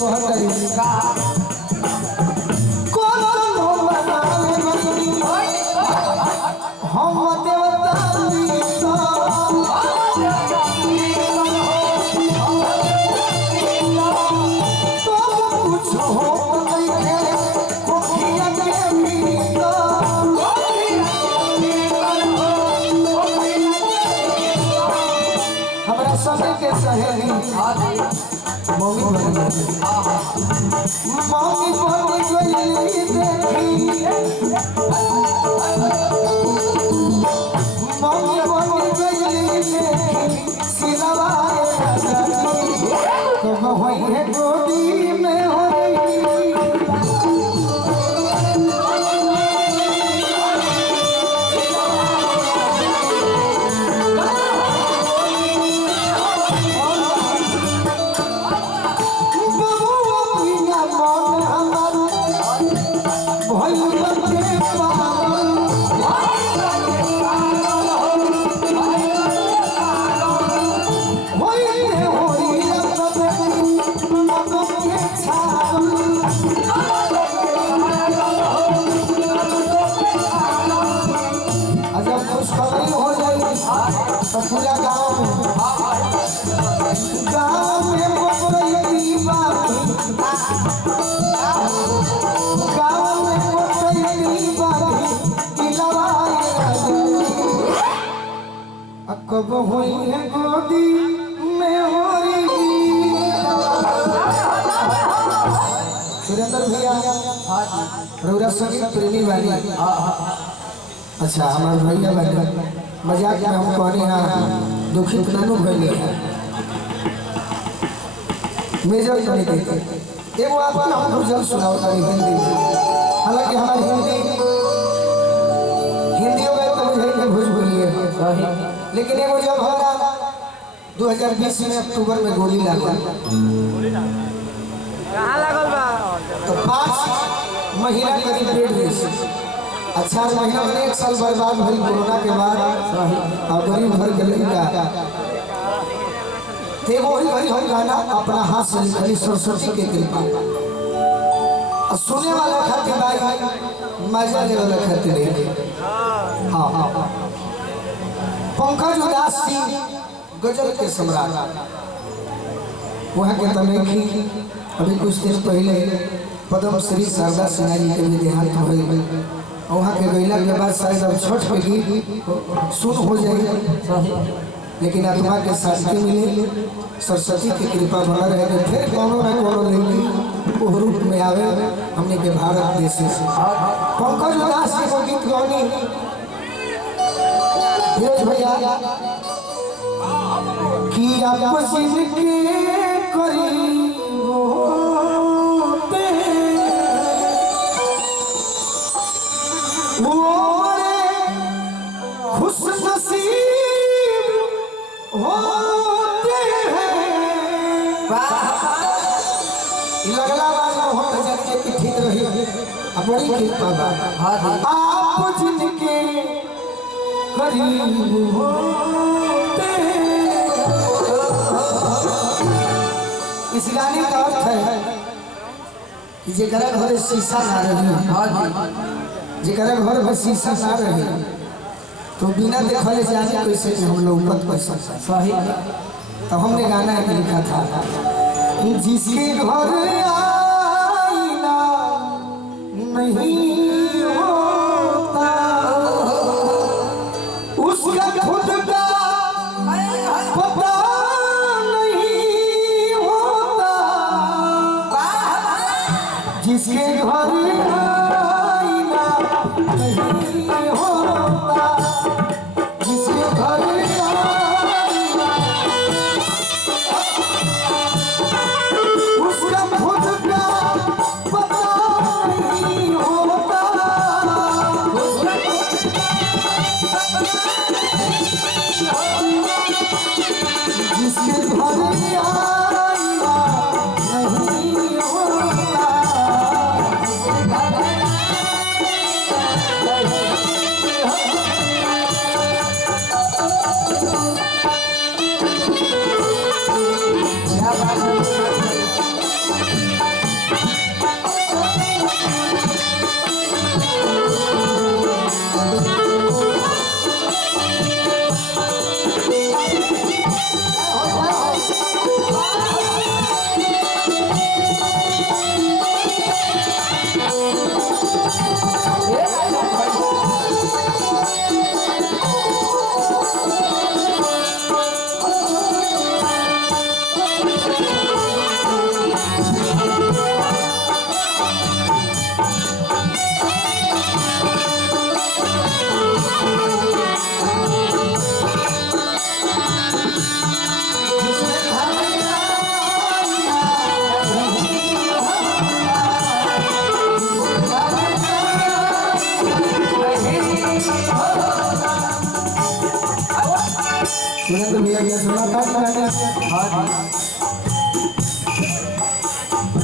बहुत तरीका हम देवता समय के सहेली मम्मी बन गई देखी मम्मी बन गई देखी सिलवाए तो वही है गोदी में हो पूरा गाँव में कब हुई है गोदी में सुरेंद्र भैया रौरा संगीत प्रेमी वाली अच्छा हमारे भैया भाई मजाक में हम कहने हैं दुखित नानू भैया मेजर नहीं देते एगो आपको हम गुजर सुनाओ तारी हिंदी में हालांकि हमारी हिंदी में तो मुझे भोजपुरी है लेकिन एगो जब हमारा 2020 में अक्टूबर में गोली लागल कहाँ लागल बा तो 5 महीना करीब बेड रेस्ट अच्छा महीना में 1 साल बर्बाद भरी कोरोना के बाद और गरीब भर के लड़का थे वही भरी हम गाना अपना हाथ से लिखली सरस्वती के कृपा और सुने वाला खातिर भाई मजा ले वाला खातिर हाँ हाँ पंकज उदास सिंह गजल के सम्राट वहाँ के तमेखी अभी कुछ दिन पहले पद्म श्री शारदा सिन्हा जी के भी देहांत हुए वहाँ के गैला के बाद शायद अब छठ पे गीत सुन हो जाए लेकिन आत्मा के शांति मिले सरस्वती की कृपा बना रहे तो फिर कोनो न कोनो लड़की वो रूप में आवे हमने के भारत देश से पंकज उदास जी को गीत गौनी भैया कि आप जिनके करीब होते वो खुश नसीब होते हैं लगला वाला होता जाने की ठीक रही बड़ी कृपा आप जिनके करीब होते इस गाने का अर्थ है कि जेकरा घर शीशा ना रही जेकरा घर में शीशा ना रही तो बिना देखले जाने कैसे हम लोग मत कर सकते सही तो हमने गाना लिखा था जिसके घर आईना नहीं होता उसका खुद का पता नहीं होता जिसके घर आईना नहीं होता जिसके घर आईना उसका खुद का पता नहीं होता जिसके घर आईना नहीं होता सुरेंद्र भैया की मुलाकात कराने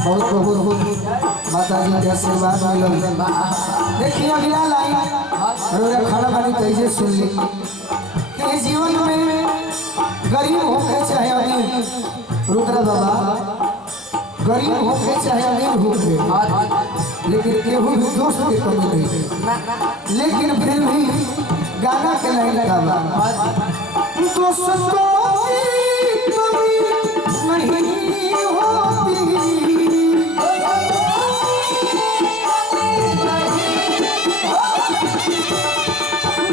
बहुत बहुत माता जी के आशीर्वाद मिलल। देखिए अगला लाइन रोरा खाना पानी कैसे सुन ली कि जीवन में गरीब होके चाहे अमीर, रुद्र बाबा गरीब होके चाहे अमीर होके, लेकिन केहू भी दोस्त के कमी नहीं है। लेकिन फिर भी गाना के लाइन गावा दोस्तों की कमी नहीं होती,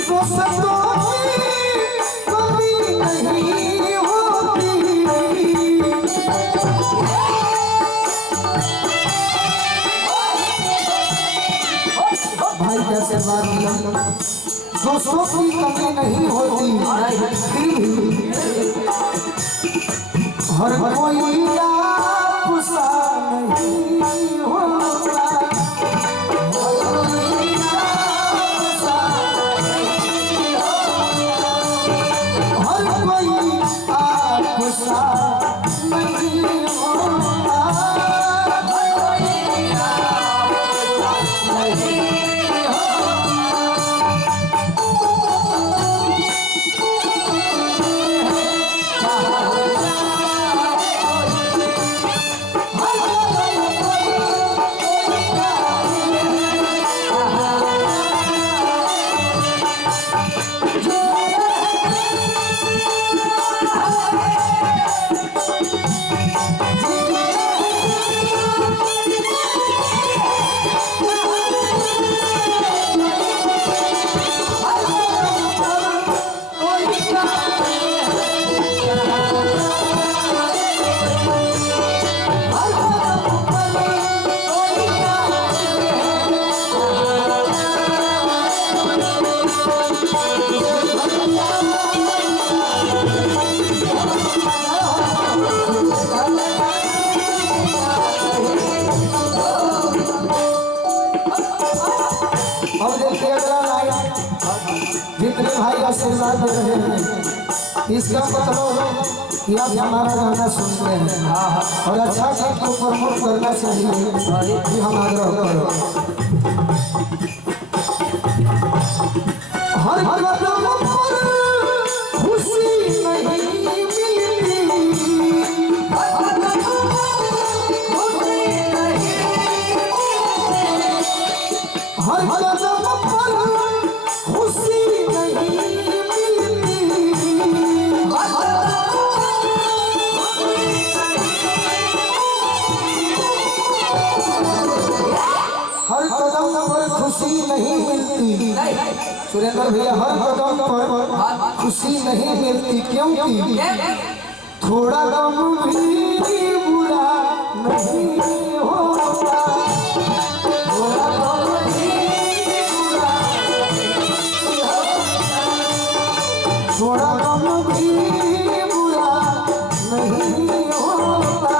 दोस्तों की कमी नहीं होती। भाई कैसे बात दोस्तों की कमी नहीं होती, फिर भी हर कोई गुस्सा नहीं होता, हर कोई गुस्सा नहीं होता। जितने भाई आशीर्वाद दे रहे हैं इसका मतलब कि आप हमारा गाना सुन रहे हैं और अच्छा चीज को प्रमोट करना चाहिए कि हम आग्रह करो। हर कदम पर खुशी नहीं मिलती, हर कदम पर खुशी नहीं मिलती, हर कदम पर खुशी नहीं मिलती। सुरेंद्र भैया हर कदम पर खुशी नहीं मिलती, क्योंकि थोड़ा गम भी बुरा नहीं होता, थोड़ा गम भी बुरा, थोड़ा गम भी बुरा नहीं होता।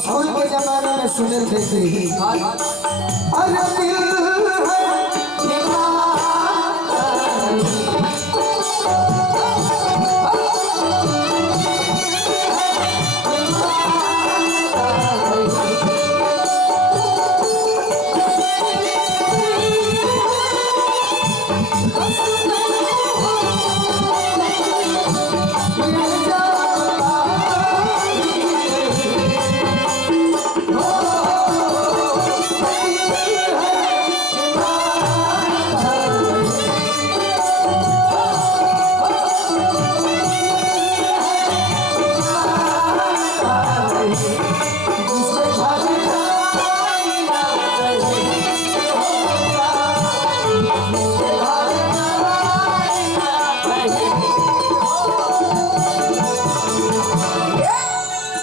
स्कूल के जमाने में सुने थे कि अरे दिल है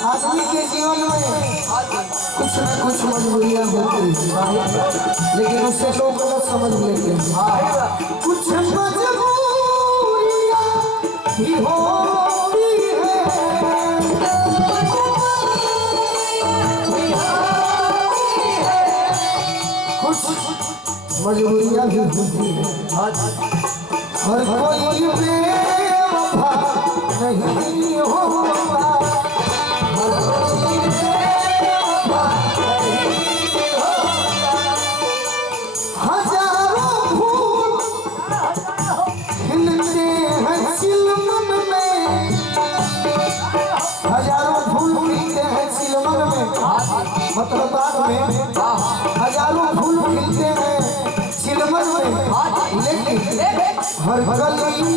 आदमी के जीवन में कुछ न कुछ मजबूरियां होती हैं। लेकिन उससे लोग गलत समझ लेते हैं। कुछ मजबूरियां भी होती है, कुछ मजबूरियां भी होती है। हर कोई बेवफा नहीं होगा, हर कोई बेवफा नहीं होगा। हजारों फूल खिलते हैं चिलमन में, हजारों फूल खिलते हैं चिलमन में, मतलब बाग में हजारों फूल खिलते हैं चिलमन में, लेकिन हर गली